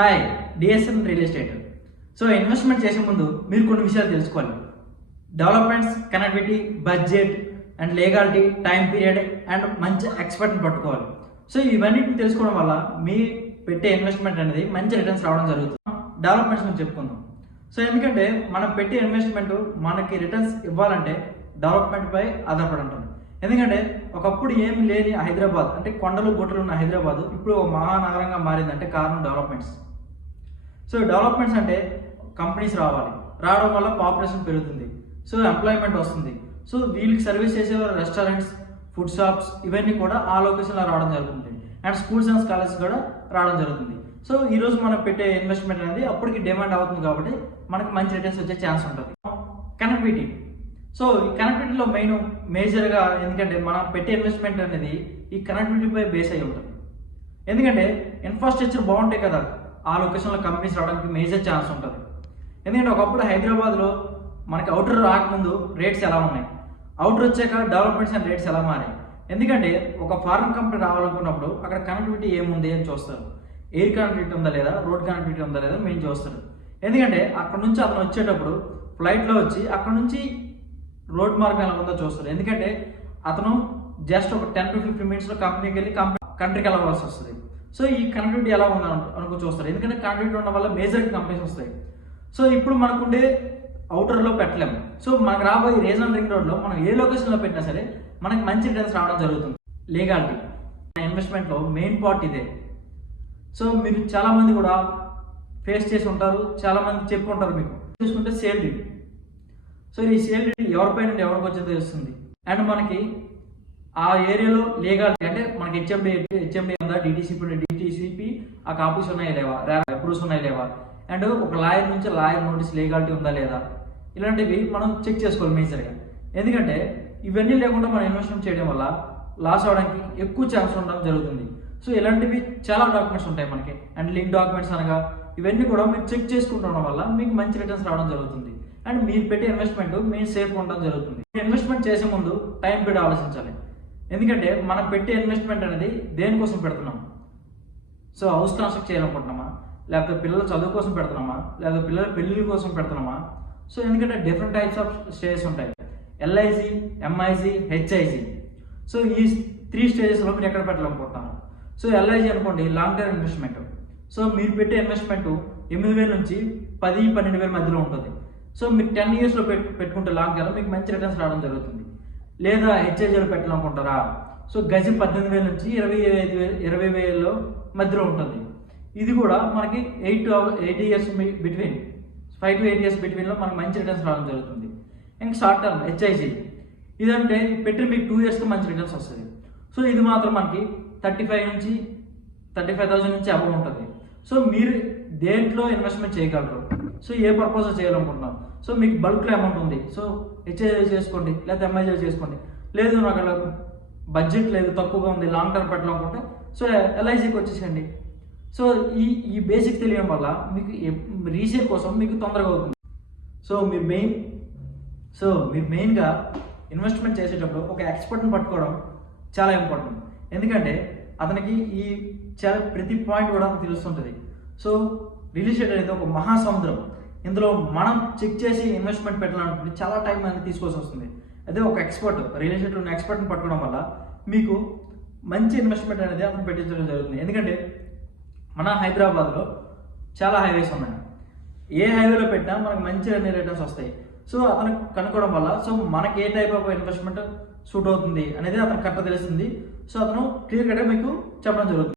Hi, DSN real estate. So investment చేసే ముందు మీరు కొన్ని విషయాలు తెలుసుకోవాలి. Developments, connectivity, budget and legality, time period and మంచి ఎక్స్పర్ట్ని పట్టుకోవాలి. సో ఇవన్నిటిని తెలుసుకోవడం వల్ల మీ పెట్టే ఇన్వెస్ట్మెంట్ అనేది మంచి రిటర్న్స్ రావడం జరుగుతుంది. డెవలప్మెంట్స్ గురించి చెప్పుకుందాం. సో ఎందుకంటే మనం పెట్టే ఇన్వెస్ట్మెంట్ మనకి రిటర్న్స్ ఇవ్వాలంటే డెవలప్మెంట్పై ఆధారపడి ఉంటుంది. ఎందుకంటే ఒకప్పుడు ఏమి లేని హైదరాబాద్, అంటే కొండలు గుట్టలు ఉన్న హైదరాబాద్ ఇప్పుడు ఒక మహానగరంగా మారిందంటే కారణం డెవలప్మెంట్స్. సో డెవలప్మెంట్స్ అంటే కంపెనీస్ రావడం వల్ల పాపులేషన్ పెరుగుతుంది. సో ఎంప్లాయ్మెంట్ వస్తుంది. సో వీళ్ళకి సర్వీస్ చేసే రెస్టారెంట్స్, ఫుడ్ షాప్స్ ఇవన్నీ కూడా ఆ లొకేషన్లో రావడం జరుగుతుంది. అండ్ స్కూల్స్ అండ్ కాలేజెస్ కూడా రావడం జరుగుతుంది. సో ఈరోజు మనం పెట్టే ఇన్వెస్ట్మెంట్ అనేది అప్పటికి డిమాండ్ అవుతుంది కాబట్టి మనకి మంచి రిటర్న్స్ వచ్చే ఛాన్స్ ఉంటుంది. కనెక్టివిటీ. సో ఈ కనెక్టివిటీలో మేజర్గా ఎందుకంటే మనం పెట్టే ఇన్వెస్ట్మెంట్ అనేది ఈ కనెక్టివిటీపై బేస్ అయి ఉంటుంది. ఎందుకంటే ఇన్ఫ్రాస్ట్రక్చర్ బాగుంటాయి కదా, ఆ లొకేషన్లో కంపెనీస్ రావడానికి మేజర్ ఛాన్స్ ఉంటుంది. ఎందుకంటే ఒకప్పుడు హైదరాబాద్లో మనకి అవుటర్ రాకముందు రేట్స్ ఎలా ఉన్నాయి, అవుటర్ వచ్చాక డెవలప్మెంట్స్ అండ్ రేట్స్ ఎలా మారాయి. ఎందుకంటే ఒక ఫారెన్ కంపెనీ రావాలనుకున్నప్పుడు అక్కడ కనెక్టివిటీ ఏముంది అని చూస్తారు. ఎయిర్ కనెక్టివిటీ ఉందా లేదా, రోడ్ కనెక్టివిటీ ఉందా లేదా మెయిన్ చూస్తారు. ఎందుకంటే అక్కడ నుంచి అతను వచ్చేటప్పుడు ఫ్లైట్లో వచ్చి అక్కడ నుంచి రోడ్ మార్గం ఎలా ఉందో చూస్తారు. ఎందుకంటే అతను జస్ట్ ఒక 10 to 15 minutesలో కంపెనీకి వెళ్ళి కంట్రీకి వెళ్ళవలసి వస్తుంది. సో ఈ కనెక్టివిటీ ఎలా ఉందని అనుకో చూస్తారు. ఎందుకంటే కనెక్టివిటీ ఉండడం వల్ల మేజర్ కంపెనీస్ వస్తాయి. సో ఇప్పుడు మనకుండే అవుటర్లో పెట్టలేము. సో మనకు రాబోయే రీజనల్ రింగ్ రోడ్లో మనం ఏ లొకేషన్లో పెట్టినా సరే మనకి మంచి రిటర్న్స్ రావడం జరుగుతుంది. లీగాలిటీ ఇన్వెస్ట్మెంట్లో మెయిన్ పార్ట్ ఇదే. సో మీరు చాలామంది కూడా ఫేస్ చేసి ఉంటారు, చాలామంది చెప్పి ఉంటారు. మీకు చూసుకుంటే సేల్ డీడ్. సో ఈ సేల్ డీడ్ ఎవరిపై నుండి ఎవరికి వచ్చేది తెలుస్తుంది. అండ్ మనకి ఆ ఏరియాలో లీగాలిటీ అంటే మనకి హెచ్ఎండి ఉందా, డిటిసిపి ఆ కాపీస్ ఉన్నాయా లేవా, అప్రూవ్స్ ఉన్నాయా లేవా, అండ్ ఒక లాయర్ నుంచి లాయర్ నోటీస్ లీగాలిటీ ఉందా లేదా, ఇలాంటివి మనం చెక్ చేసుకోవాలి మేజర్గా. ఎందుకంటే ఇవన్నీ లేకుండా మనం ఇన్వెస్ట్మెంట్ చేయడం వల్ల లాస్ అవడానికి ఎక్కువ ఛాన్స్ ఉండడం జరుగుతుంది. సో ఇలాంటివి చాలా డాక్యుమెంట్స్ ఉంటాయి మనకి. అండ్ లింక్ డాక్యుమెంట్స్ అనగా ఇవన్నీ కూడా మీరు చెక్ చేసుకుంటుండడం వల్ల మీకు మంచి రిటర్న్స్ రావడం జరుగుతుంది. అండ్ మీరు పెట్టే ఇన్వెస్ట్మెంట్ మీరు సేఫ్ ఉండడం జరుగుతుంది. ఇన్వెస్ట్మెంట్ చేసే ముందు టైం పీరియడ్ ఆలోచించాలి. ఎందుకంటే మనం పెట్టే ఇన్వెస్ట్మెంట్ అనేది దేనికోసం పెడుతున్నాం. సో హౌస్ కన్స్ట్రక్ట్ చేయాలనుకుంటున్నామా, లేకపోతే పిల్లల చదువు కోసం పెడుతున్నామా, లేకపోతే పిల్లల పెళ్లి కోసం పెడుతున్నామా. సో ఎందుకంటే డిఫరెంట్ టైప్స్ ఆఫ్ స్టేజెస్ ఉంటాయి. LIC, MIC, HIC. సో ఈ 3 స్టేజెస్లో మీరు ఎక్కడ పెట్టాలనుకుంటున్నారు. సో ఎల్ఐసి అనుకోండి, లాంగ్ టర్మ్ ఇన్వెస్ట్మెంట్. సో మీరు పెట్టే ఇన్వెస్ట్మెంట్ 8,000 నుంచి 10-12,000 మధ్యలో ఉంటుంది. సో మీరు 10 yearsలో పెట్టుకుంటే లాంగ్ టర్మ్ మీకు మంచి రిటర్న్స్ రావడం జరుగుతుంది. లేదా హెచ్ఐజీలో పెట్టాలనుకుంటారా, సో గజం 18,000 నుంచి 20,000 మధ్యలో ఉంటుంది. ఇది కూడా మనకి 8 to 8 years between, 5 to 8 years బిట్వీన్లో మనకి మంచి రిటర్న్స్ రావడం జరుగుతుంది. ఇంకా షార్ట్ టర్మ్ హెచ్ఐజీ ఇదంటే పెట్టి మీకు 2 yearsకి మంచి రిటర్న్స్ వస్తుంది. సో ఇది మాత్రం మనకి 35,000 నుంచి అబవ్ ఉంటుంది. సో మీరు దేంట్లో ఇన్వెస్ట్మెంట్ చేయగలరు, సో ఏ పర్పస్ చేయాలనుకుంటున్నారు. సో మీకు బల్క్లో అమౌంట్ ఉంది, సో హెచ్ఐజీ చేసుకోండి, లేకపోతే ఎంఐజీ చేసుకోండి. లేదు నాకు బడ్జెట్ లేదు, తక్కువగా ఉంది, లాంగ్ టర్మ్ పెట్టాలనుకుంటే సో ఎల్ఐసికి వచ్చేసేయండి. సో ఈ బేసిక్ తెలియడం వల్ల మీకు రీసేల్ కోసం మీకు తొందరగా అవుతుంది. సో మీరు మెయిన్గా ఇన్వెస్ట్మెంట్ చేసేటప్పుడు ఒక ఎక్స్పర్ట్ని పట్టుకోవడం చాలా ఇంపార్టెంట్. ఎందుకంటే అతనికి ఈ ప్రతి పాయింట్ కూడా తెలుస్తుంటుంది. సో రియల్ ఎస్టేట్ అనేది ఒక మహాసముద్రం. ఇందులో మనం చెక్ చేసి ఇన్వెస్ట్మెంట్ పెట్టాలనుకుంటే చాలా టైం అనేది తీసుకోవాల్సి వస్తుంది. అదే ఒక ఎక్స్పర్ట్, రియల్ ఎస్టేట్లో ఉన్న ఎక్స్పర్ట్ని పట్టుకోవడం వల్ల మీకు మంచి ఇన్వెస్ట్మెంట్ అనేది అతను పెట్టించడం జరుగుతుంది. ఎందుకంటే మన హైదరాబాద్లో చాలా హైవేస్ ఉన్నాయి. ఏ హైవేలో పెట్టినా మనకు మంచి రిటర్న్స్ వస్తాయి. సో అతను కనుక్కోవడం వల్ల సో మనకి ఏ టైప్ ఆఫ్ ఇన్వెస్ట్మెంట్ సూట్ అవుతుంది అనేది అతను కరెక్ట్గా తెలుస్తుంది. సో అతను క్లియర్ కట్గా మీకు చెప్పడం జరుగుతుంది.